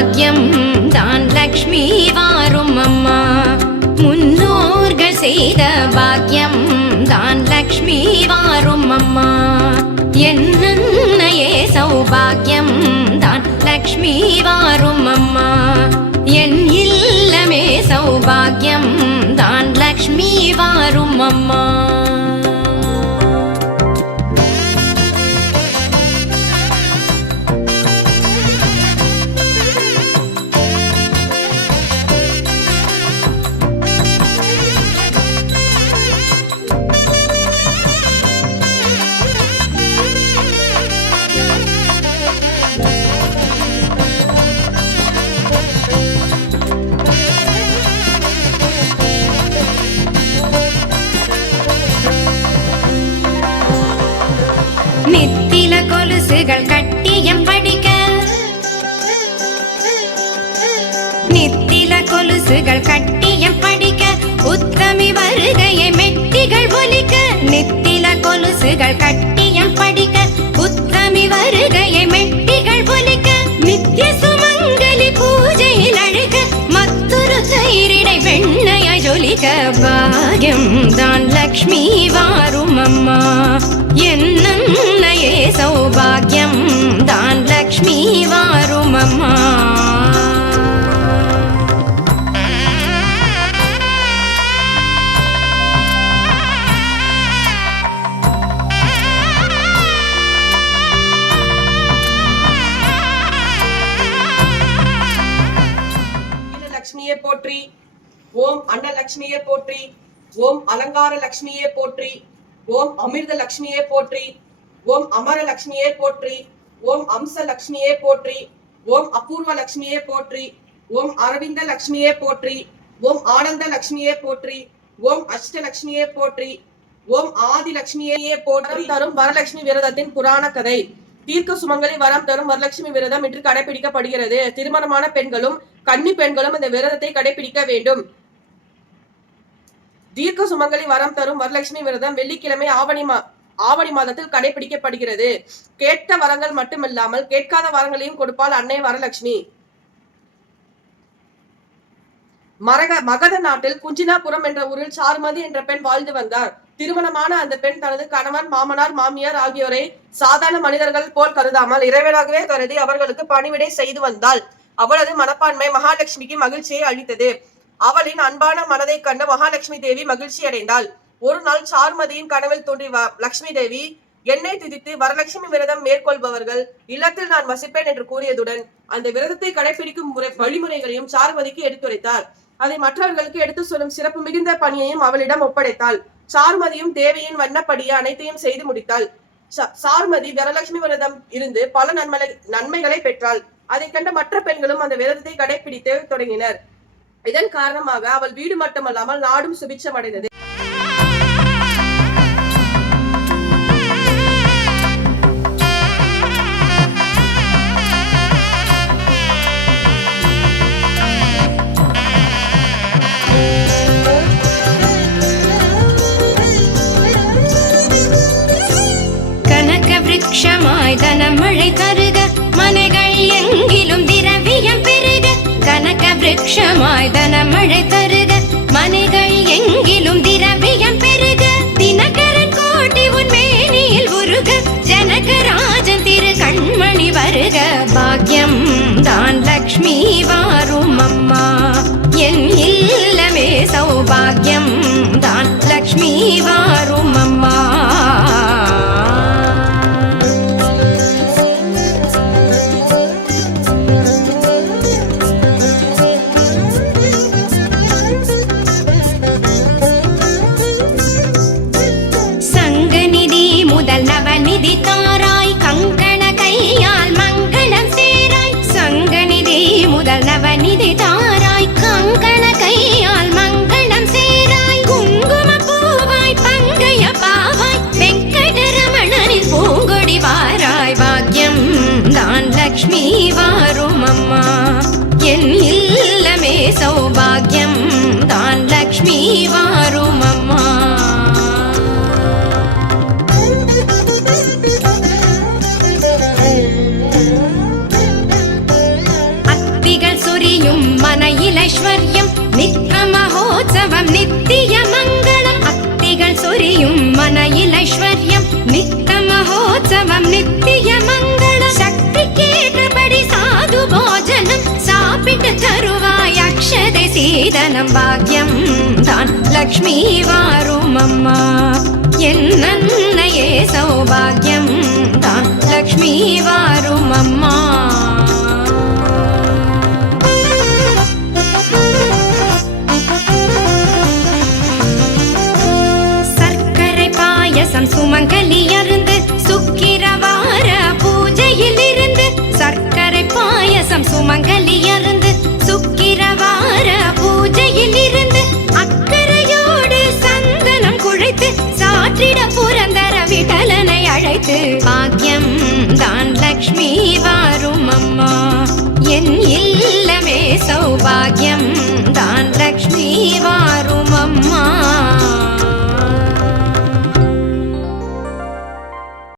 சௌபாகியம் தான் லக்ஷ்மி வாரும் அம்மா. முன்னோர்கள் செய்த பாக்கியம் தான் லக்ஷ்மி வாரும் அம்மா. என்னையே சௌபாகியம் தான் லக்ஷ்மி வாரும் அம்மா. என் இல்லமே சௌபாகியம் தான் லக்ஷ்மி வாரும் அம்மா. நித்தில கொலுசுகள் கட்டியம் படிக்க, நித்தில கொலுசுகள் கட்டியம் படிக்க, உத்தமி வருகையை மெட்டிகள் ஒலிக்க. நித்தில கொலுசுகள் கட்டியம் படிக்க, உத்தமி வருகையை மெட்டிகள் ஒலிக்க. நித்திய சுமங்கலி பூஜையில் அழுக, மற்றொரு தயிரிடை வெண்ணையாய் ஜொலிக்க. பாகியம் தான் லக்ஷ்மி வாரும் அம்மா. என்னையே சௌபாகியம் தான் லக்ஷ்மி வாரும் அம்மா. லக்ஷ்மியே போற்றி. ஓம் அன்னலக்ஷ்மியே போற்றி. ஓம் அலங்கார லக்ஷ்மியே போற்றி. ஓம் அமிர்த லக்ஷ்மியே போற்றி. ஓம் அமர லக்ஷ்மியே போற்றி. ஓம் அம்ச லக்ஷ்மியே போற்றி. ஓம் அபூர்வ லக்ஷ்மியே போற்றி. ஓம் அரவிந்த லக்ஷ்மியே போற்றி. ஓம் ஆனந்த லக்ஷ்மியே போற்றி. ஓம் அஷ்டலக்ஷ்மியே போற்றி. ஓம் ஆதி லக்ஷ்மியே போற்றி. தரும் வரலட்சுமி விரதத்தின் புராண கதை. தீர்க்க சுமங்கலி வரம் தரும் வரலட்சுமி விரதம் இன்று கடைபிடிக்கப்படுகிறது. திருமணமான பெண்களும் கன்னி பெண்களும் இந்த விரதத்தை கடைபிடிக்க வேண்டும். தீர்க்க சுமங்கலி வரம் தரும் வரலட்சுமி விரதம் வெள்ளிக்கிழமை ஆவணி மாதத்தில் கடைபிடிக்கப்படுகிறது. கேட்ட வரங்கள் மட்டுமில்லாமல் கேட்காத வரங்களையும் கொடுப்பாள் அன்னை வரலட்சுமி. மகத நாட்டில் குஞ்சினாபுரம் என்ற ஊரில் சாருமதி என்ற பெண் வாழ்ந்து வந்தார். திருமணமான அந்த பெண் தனது கணவன், மாமனார், மாமியார் ஆகியோரை சாதாரண மனிதர்கள் போல் கருதாமல் இறைவனாகவே கருதி அவர்களுக்கு பணிவிடை செய்து வந்தாள். அவளது மனப்பான்மை மகாலட்சுமிக்கு மகிழ்ச்சியை அளித்தது. அவளின் அன்பான மனதை கண்டு மகாலட்சுமி தேவி மகிழ்ச்சி அடைந்தாள். ஒரு நாள் சாருமதியின் கனவில் தோன்றிய லட்சுமி தேவி, என்னை துதித்து வரலட்சுமி விரதம் மேற்கொள்பவர்கள் இல்லத்தில் நான் வசிப்பேன் என்று கூறியதுடன் அந்த விரதத்தை கடைபிடிக்கும் வழிமுறைகளையும் சாருமதிக்கு எடுத்துரைத்தார். அதை மற்றவர்களுக்கு எடுத்து சொல்லும் சிறப்பு மிகுந்த பணியையும் அவளிடம் ஒப்படைத்தாள். சாருமதியும் தேவியின் வண்ணப்படியே அனைத்தையும் செய்து முடித்தாள். சாருமதி வரலட்சுமி விரதம் இருந்து பல நன்மைகளை பெற்றாள். அதை கண்ட மற்ற பெண்களும் அந்த விரதத்தை கடைபிடித்து தொடங்கினர். இதன் காரணமாக அவள் வீடு மட்டுமல்லாமல் நாடும் சுபிட்சம் அடைந்தது. கனக விருட்சமாய் தனமழை தருக, மனைகள் எங்கிலும் திரவியம் பெருக. கனக விருட்சமாய் தனமழை தருக, மனைகள் எங்கிலும் திரவியம் பெருக. தினகரன் கோட்டி உன் மேனியில் உருக, ஜனகராஜன் திரு கண்மணி வருக. பாக்கியம் தான் லக்ஷ்மி வாரும் அம்மா. என் இல்லமே சௌபாகியம் தான் லக்ஷ்மி வாரும் அம்மா. நவநிதி தாராய், கங்கண கையால் மங்களம் சேராய். சங்கநிதி முதல் நவநிதி தாராய், கங்கண கையால் மங்களம் சேராய். குங்கும பூவாய் பங்கைய பாவாய், வெங்கடரமணனின் பூங்கொடி வாராய். பாக்கியம் தான் லக்ஷ்மி வாரும் அம்மா. என் இல்லமே சௌபாகியம் தான் லக்ஷ்மி வாரும் அம்மா. மகோத்சவம் நித்திய மங்களம் அத்திகள் சொரியும் மனையில் ஐஸ்வர்யம் நித்த மகோத்சவம் நித்திய மங்களம் சக்தி கேட்டபடி சாது போஜனம் சாப்பிட்டு தருவாய் அக்ஷதை சீதனம் பாக்யம் தான் லக்ஷ்மி வாரும் அம்மா என்னன்னையே சௌபாகியம் தான் லக்ஷ்மி வாரும் அம்மா சர்க்கரை பாயசம் சுமங்கலி அருந்து சுக்கிரவார பூஜையில் இருந்து சர்க்கரை பாயசம் சுமங்கலி அருந்து சுக்கிரவார பூஜையில் இருந்து அக்கறையோடு சந்தனம் குழைத்து சாற்றிட புரந்தர விட்டலனை அழைத்து பாக்யம் தான் லக்ஷ்மி